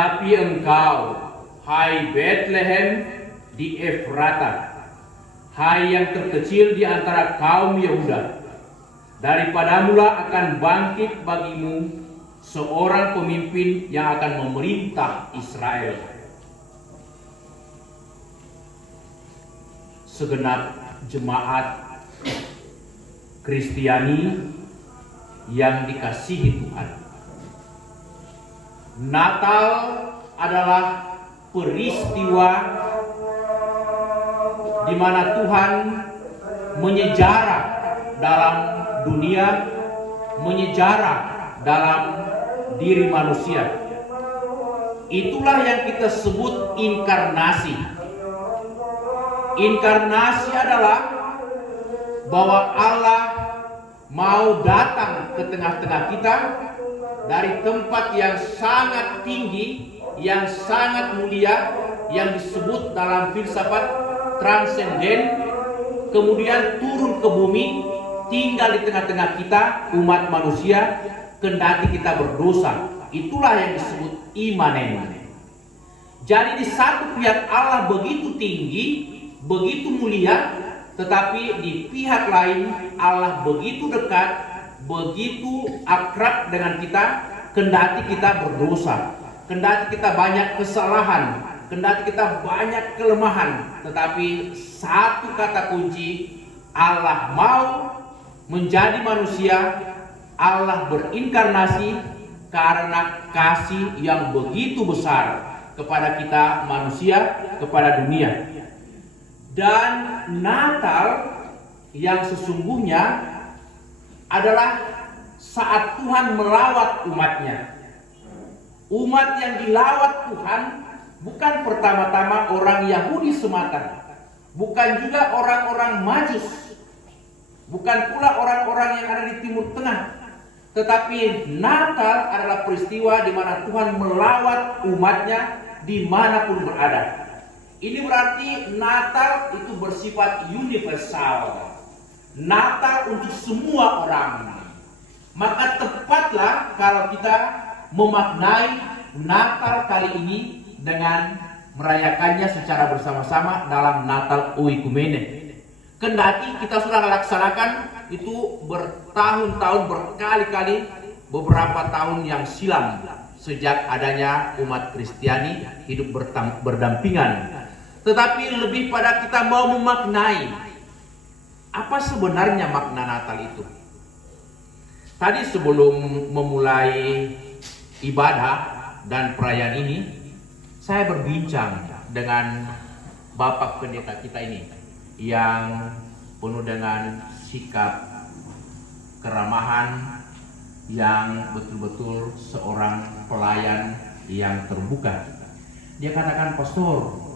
Tetapi engkau, hai Bethlehem di Efrata, hai yang terkecil di antara kaum Yehuda, daripadamulah akan bangkit bagimu seorang pemimpin yang akan memerintah Israel. Segenap jemaat Kristiani yang dikasihi Tuhan, Natal adalah peristiwa di mana Tuhan menyejarah dalam dunia, menyejarah dalam diri manusia. Itulah yang kita sebut inkarnasi. Inkarnasi adalah bahwa Allah mau datang ke tengah-tengah kita dari tempat yang sangat tinggi, yang sangat mulia, yang disebut dalam filsafat transenden, kemudian turun ke bumi, tinggal di tengah-tengah kita, umat manusia, kendati kita berdosa. Itulah yang disebut imanen. Jadi di satu pihak Allah begitu tinggi, begitu mulia, tetapi di pihak lain Allah begitu dekat, begitu akrab dengan kita, kendati kita berdosa, kendati kita banyak kesalahan, kendati kita banyak kelemahan, tetapi satu kata kunci, Allah mau menjadi manusia, Allah berinkarnasi karena kasih yang begitu besar kepada kita manusia, kepada dunia. Dan Natal yang sesungguhnya adalah saat Tuhan melawat umatnya. Umat yang dilawat Tuhan bukan pertama-tama orang Yahudi semata, bukan juga orang-orang Majus, bukan pula orang-orang yang ada di Timur Tengah, tetapi Natal adalah peristiwa di mana Tuhan melawat umatnya dimanapun berada. Ini berarti Natal itu bersifat universal, Natal untuk semua orang. Maka tepatlah kalau kita memaknai Natal kali ini dengan merayakannya secara bersama-sama dalam Natal Oikumene. Kendati kita sudah melaksanakan itu bertahun-tahun, berkali-kali, beberapa tahun yang silam sejak adanya umat Kristiani hidup berdampingan. Tetapi lebih pada kita mau memaknai apa sebenarnya makna Natal itu. Tadi sebelum memulai ibadah dan perayaan ini, saya berbincang dengan Bapak Pendeta kita ini yang penuh dengan sikap keramahan, yang betul-betul seorang pelayan yang terbuka. Dia katakan, "Pastor,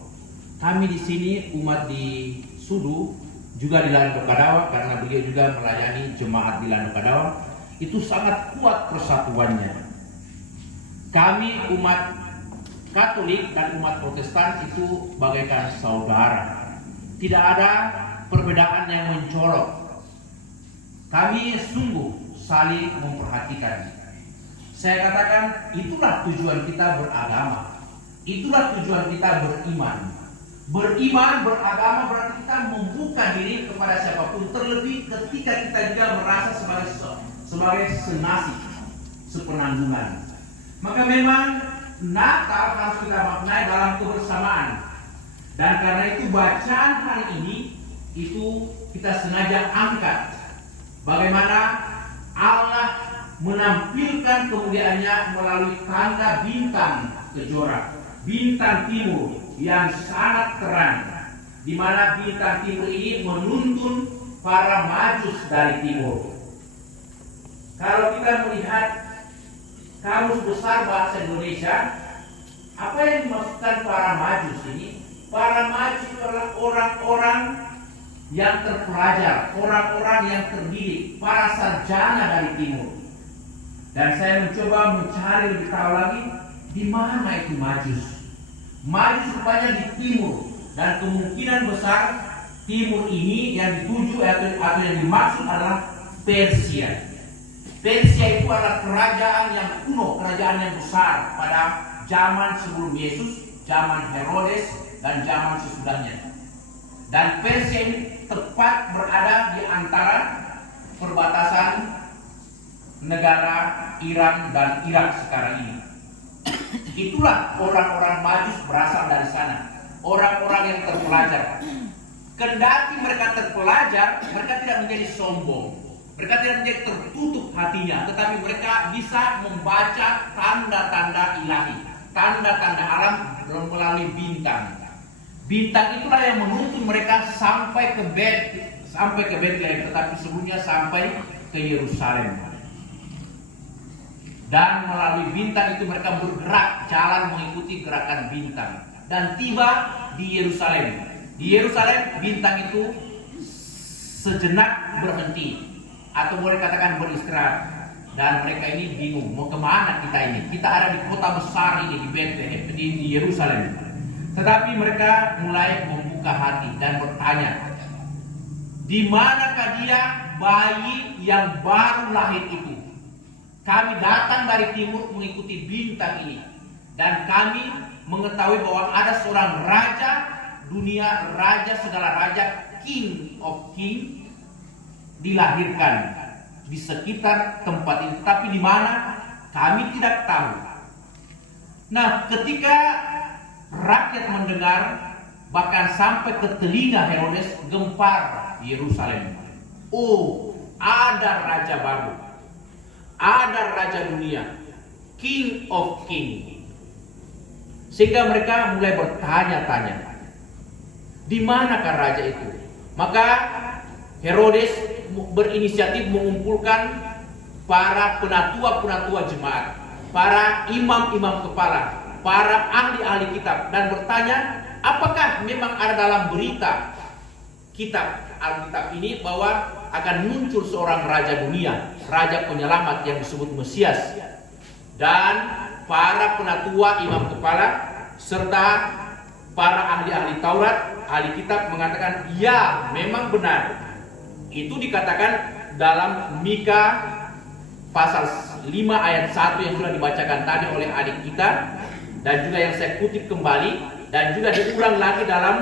kami di sini umat di Sudu juga di Landokadawa, karena beliau juga melayani jemaat di Landokadawa, itu sangat kuat persatuannya. Kami umat Katolik dan umat Protestan itu bagaikan saudara. Tidak ada perbedaan yang mencolok. Kami sungguh saling memperhatikan." Saya katakan, itulah tujuan kita beragama. Itulah tujuan kita beriman. Beriman, beragama berarti kita membuka diri kepada siapapun, terlebih ketika kita juga merasa sebagai senasib, sepenanggungan. Maka memang Natal harus kita maknai dalam kebersamaan. Dan karena itu bacaan hari ini itu kita sengaja angkat bagaimana Allah menampilkan kemuliaannya melalui tanda bintang kejora, bintang timur yang sangat terang, di mana bintang timur ini menuntun para Majus dari timur. Kalau kita melihat Kamus Besar Bahasa Indonesia, apa yang dimaksudkan para Majus ini? Para Majus adalah orang-orang yang terpelajar, orang-orang yang terdidik, para sarjana dari timur. Dan saya mencoba mencari lebih tahu lagi, di mana itu Majus. Majus rupanya di timur, dan kemungkinan besar timur ini yang dituju atau yang dimaksud adalah Persia. Persia itu adalah kerajaan yang kuno, kerajaan yang besar pada zaman sebelum Yesus, zaman Herodes, dan zaman sesudahnya. Dan Persia ini tepat berada di antara perbatasan negara Iran dan Irak sekarang ini. Itulah orang-orang Majus berasal dari sana, orang-orang yang terpelajar. Kendati mereka terpelajar, mereka tidak menjadi sombong, mereka tidak menjadi tertutup hatinya, tetapi mereka bisa membaca tanda-tanda ilahi, tanda-tanda alam melalui bintang. Bintang itulah yang menuntun mereka sampai ke Betlehem, tetapi sebelumnya sampai ke Yerusalem. Dan melalui bintang itu mereka bergerak, jalan mengikuti gerakan bintang, dan tiba di Yerusalem. Di Yerusalem bintang itu sejenak berhenti, atau boleh katakan beristirahat. Dan mereka ini bingung, mau kemana kita ini? Kita ada di kota besar ini, di Betlehem, di Yerusalem. Tetapi mereka mulai membuka hati dan bertanya, di manakah dia bayi yang baru lahir itu? Kami datang dari timur mengikuti bintang ini, dan kami mengetahui bahwa ada seorang raja dunia, raja segala raja, King of King, dilahirkan di sekitar tempat ini. Tapi di mana kami tidak tahu. Nah, ketika rakyat mendengar, bahkan sampai ke telinga Herodes, gempar Yerusalem. Oh, ada raja baru, ada raja dunia, King of King. Sehingga mereka mulai bertanya-tanya, di manakah raja itu? Maka Herodes berinisiatif mengumpulkan para penatua-penatua jemaat, para imam-imam kepala, para ahli-ahli kitab, dan bertanya, apakah memang ada dalam berita kitab Alkitab ini bahwa akan muncul seorang raja dunia, raja penyelamat yang disebut Mesias. Dan para penatua, imam kepala, serta para ahli-ahli Taurat, ahli kitab mengatakan, ya, memang benar. Itu dikatakan dalam Mika pasal 5 ayat 1 yang sudah dibacakan tadi oleh adik kita, dan juga yang saya kutip kembali, dan juga diulang lagi dalam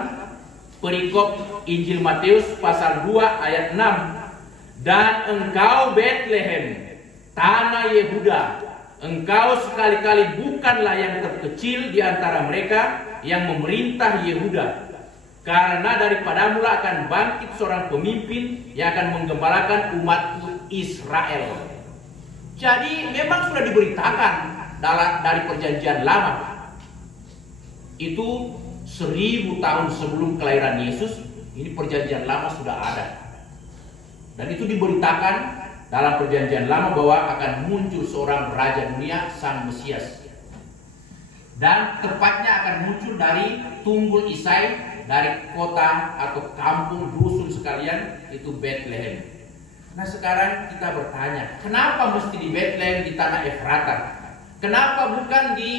perikop Injil Matius pasal 2 ayat 6. Dan engkau Betlehem, tanah Yehuda, engkau sekali-kali bukanlah yang terkecil di antara mereka yang memerintah Yehuda, karena daripadamu akan bangkit seorang pemimpin yang akan menggembalakan umatku Israel. Jadi memang sudah diberitakan dari perjanjian lama. Itu 1000 tahun sebelum kelahiran Yesus, ini perjanjian lama sudah ada. Dan itu diberitakan dalam perjanjian lama bahwa akan muncul seorang raja dunia, Sang Mesias. Dan tepatnya akan muncul dari Tunggul Isai, dari kota atau kampung dusun sekalian, itu Betlehem. Nah, sekarang kita bertanya, kenapa mesti di Betlehem, di tanah Efrata? Kenapa bukan di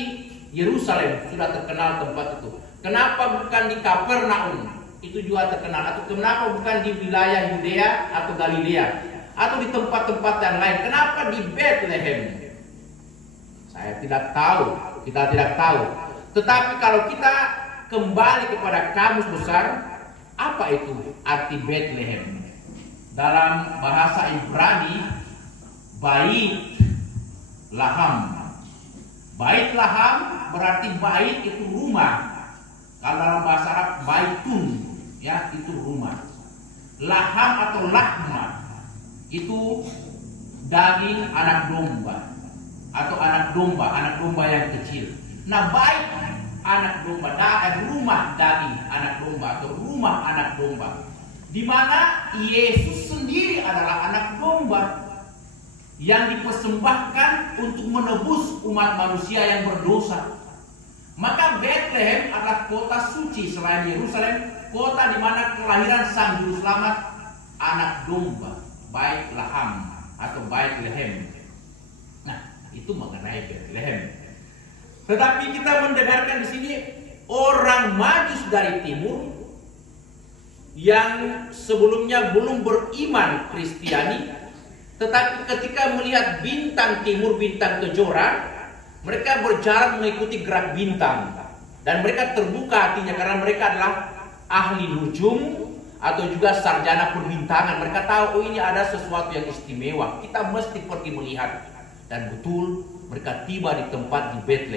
Yerusalem, sudah terkenal tempat itu? Kenapa bukan di Kapernaum, itu juga terkenal? Atau kenapa bukan di wilayah Yudea atau Galilea, atau di tempat-tempat yang lain? Kenapa di Betlehem? Saya tidak tahu, kita tidak tahu. Tetapi kalau kita kembali kepada kamus besar, apa itu arti Betlehem? Dalam bahasa Ibrani, Bait Laham. Bait Laham berarti bait itu rumah. Kalau dalam bahasa Arab, baitun, ya, itu rumah. Laham atau lahma itu daging anak domba, atau anak domba yang kecil. Nah, bait anak domba, rumah daging anak domba atau rumah anak domba, di mana Yesus sendiri adalah anak domba yang dipersembahkan untuk menebus umat manusia yang berdosa. Maka Betlehem adalah kota suci selain Yerusalem, kota di mana kelahiran Sang Juru Selamat, anak domba, Bait Laham atau Betlehem. Nah, itu mengenai Betlehem. Tetapi kita mendengarkan di sini orang Majus dari timur yang sebelumnya belum beriman Kristiani, tetapi ketika melihat bintang timur, bintang kejora, Mereka berjalan mengikuti gerak bintang. Dan mereka terbuka hatinya karena mereka adalah ahli nujum atau juga sarjana perbintangan. Mereka tahu, oh ini ada sesuatu yang istimewa. Kita mesti pergi melihat. Dan betul mereka tiba di tempat di Bethlehem.